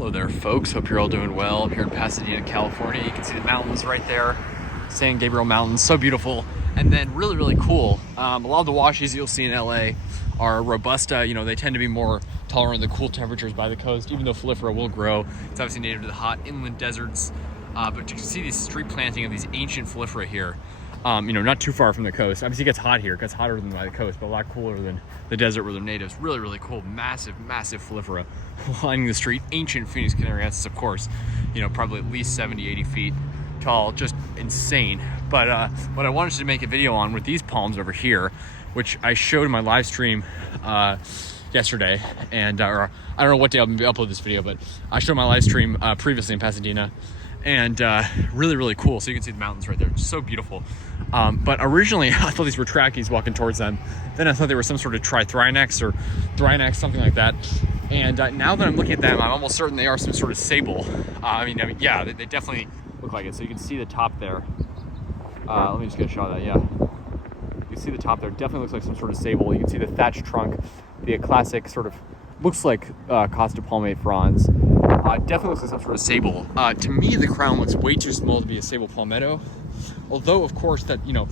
Hello there, folks. Hope you're all doing well. I'm here in Pasadena, California. You can see the mountains right there. San Gabriel Mountains, so beautiful. And then really, really cool. A lot of the washes you'll see in LA are Robusta. You know, they tend to be more tolerant of the cool temperatures by the coast, even though Phyllophera will grow. It's obviously native to the hot inland deserts. But you can see these street planting of these ancient Phyllophera here. You know, not too far from the coast. Obviously it gets hot here. It gets hotter than by the coast, but a lot cooler than the desert where they're natives. Really, really cool. Massive, massive Phyllophera lining the street. Ancient Phoenix canariensis, of course. You know, probably at least 70, 80 feet tall. Just insane. But what I wanted to make a video on with these palms over here, which I showed in my live stream yesterday, and or I don't know what day I'll upload this video, but I showed my live stream previously in Pasadena, and really, really cool. So you can see the mountains right there. It's so beautiful. But originally I thought these were trackies walking towards them. Then I thought they were some sort of Trithrynax or Thrynax, something like that. And now that I'm looking at them, I'm almost certain they are some sort of sable. I mean, yeah, they definitely look like it. So you can see the top there. Let me just get a shot of that. Yeah, you can see the top there. Definitely looks like some sort of sable. You can see the thatched trunk, the classic sort of looks like Costa palmate fronds. Definitely looks like some sort of sable. To me, the crown looks way too small to be a sable palmetto. Although, of course, that, you know,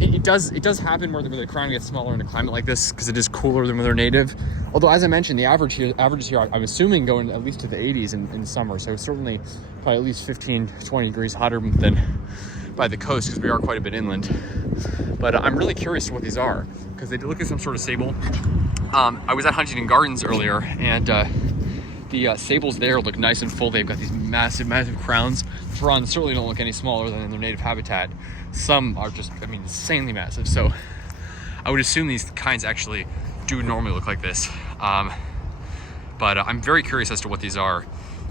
it does happen where the crown gets smaller in a climate like this because it is cooler than when they're native. Although, as I mentioned, the averages here, I'm assuming, going at least to the 80s in summer. So certainly probably at least 15, 20 degrees hotter than by the coast because we are quite a bit inland. But I'm really curious to what these are because they look like some sort of sable. I was at Huntington Gardens earlier, and the sables there look nice and full. They've got these massive, massive crowns. Fronds certainly don't look any smaller than in their native habitat. Some are just, I mean, insanely massive. So I would assume these kinds actually do normally look like this. But I'm very curious as to what these are.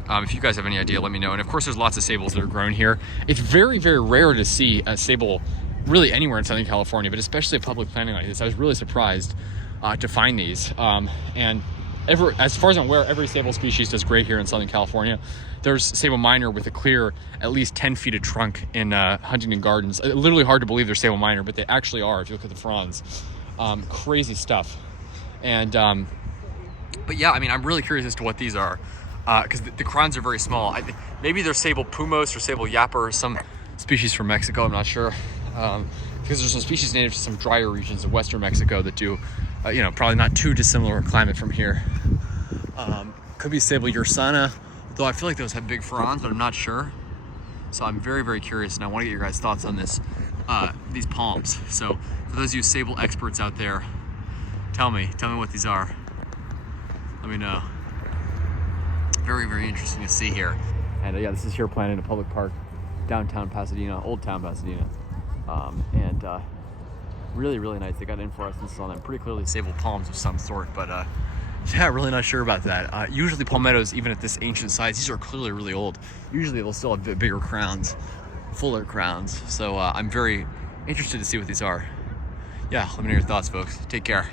If you guys have any idea, let me know. And of course, there's lots of sables that are grown here. It's very, very rare to see a sable really anywhere in Southern California, but especially a public planting like this. I was really surprised to find these. And as far as I'm aware, every sable species does great here in Southern California. There's sable minor with a clear at least 10 feet of trunk in Huntington Gardens. Literally hard to believe they're sable minor, but they actually are if you look at the fronds. Crazy stuff. And but yeah, I mean, I'm really curious as to what these are because the crowns are very small. Maybe they're sable pumos or sable yapper or some species from Mexico. I'm not sure because there's some species native to some drier regions of western Mexico that do you know, probably not too dissimilar in climate from here. Could be sable ursana, though I feel like those have big fronds, but I'm not sure. So I'm very, very curious, and I want to get your guys' thoughts on this, these palms. So for those of you sable experts out there, tell me what these are. Let me know. Very, very interesting to see here. And yeah, this is here planted in a public park, downtown Pasadena, Old Town Pasadena. Really, really nice. They got inflorescences on them, pretty clearly sable palms of some sort, but yeah, really not sure about that. Usually palmettos, even at this ancient size, these are clearly really old. Usually they'll still have bigger crowns, fuller crowns. So I'm very interested to see what these are. Yeah, let me know your thoughts, folks. Take care.